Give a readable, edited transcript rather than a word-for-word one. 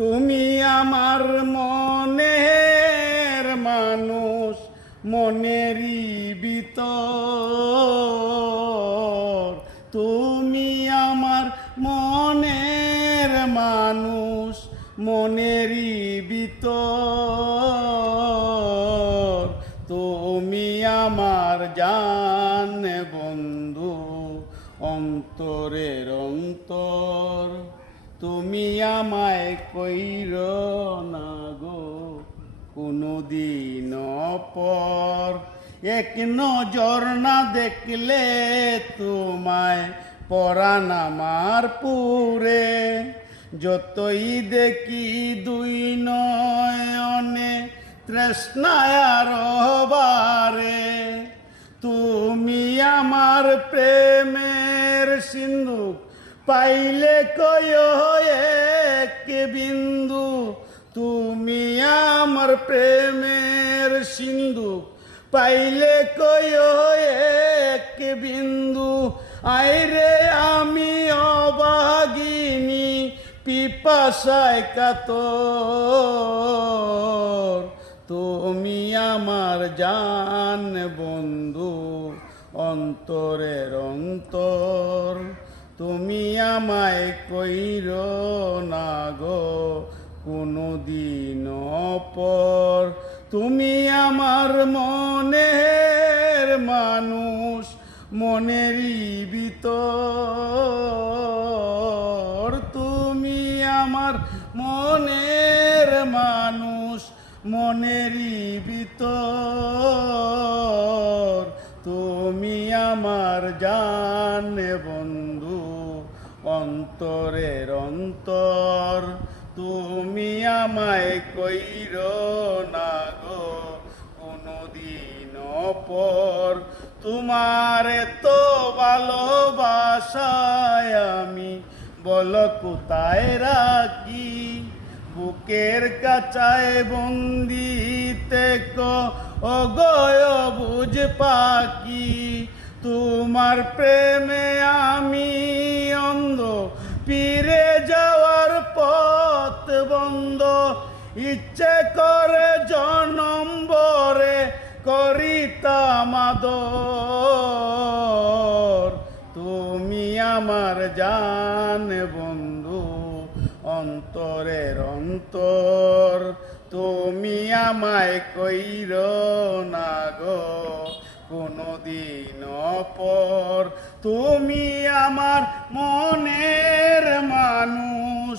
তুমি আমার মনের মানুষ, মনেরই ভিতর। তুমি আমার মনের মানুষ, মনেরই ভিতর। তুমি আমার জান বন্ধু, অন্তরের অন্তর। তুমি আমায় কইর না গো কোনদিন পর। এক নজর না দেখলে তোমায় পরাণ আমার পুরে। যতই দেখি দুই নয়নে তৃষ্ণায় বারে। তুমি আমার প্রেমের সিন্ধুক পাইলে কয় এক বিন্দু। তুমি আমার প্রেমের সিন্ধুক পাইলে কয় এক বিন্দু। আইরে আমি অভাগিনী পিপাসায় কাতর। তুমি আমার জান বন্ধু, অন্তরের অন্তর। তুমি আমায় কইর না গো কোনদিন পর। তুমি আমার মনের মানুষ, মনেরই ভিতর। তুমি আমার মনের মানুষ, মনেরই ভিতর। তুমি আমার জান বন্ধু, অন্তরের অন্তর। তুমি আমায় কইর না গো কোনদিন পর। তোমার তো ভালোবাসায় আমি বল কোথায় রাখি। বুকের কাছায় বন্দিতে অগয় বুঝ পাখি। তোমার প্রেমে আমি অন্ধ, ফিরে যাওয়ার পথ বন্ধ। ইচ্ছে করে জনম ভরে করিতাম আদর। তুমি আমার জান বন্ধু, অন্তরের অন্তর। তুমি আমায় কইর না গো কোনদিন পর। তুমি আমার মনের মানুষ,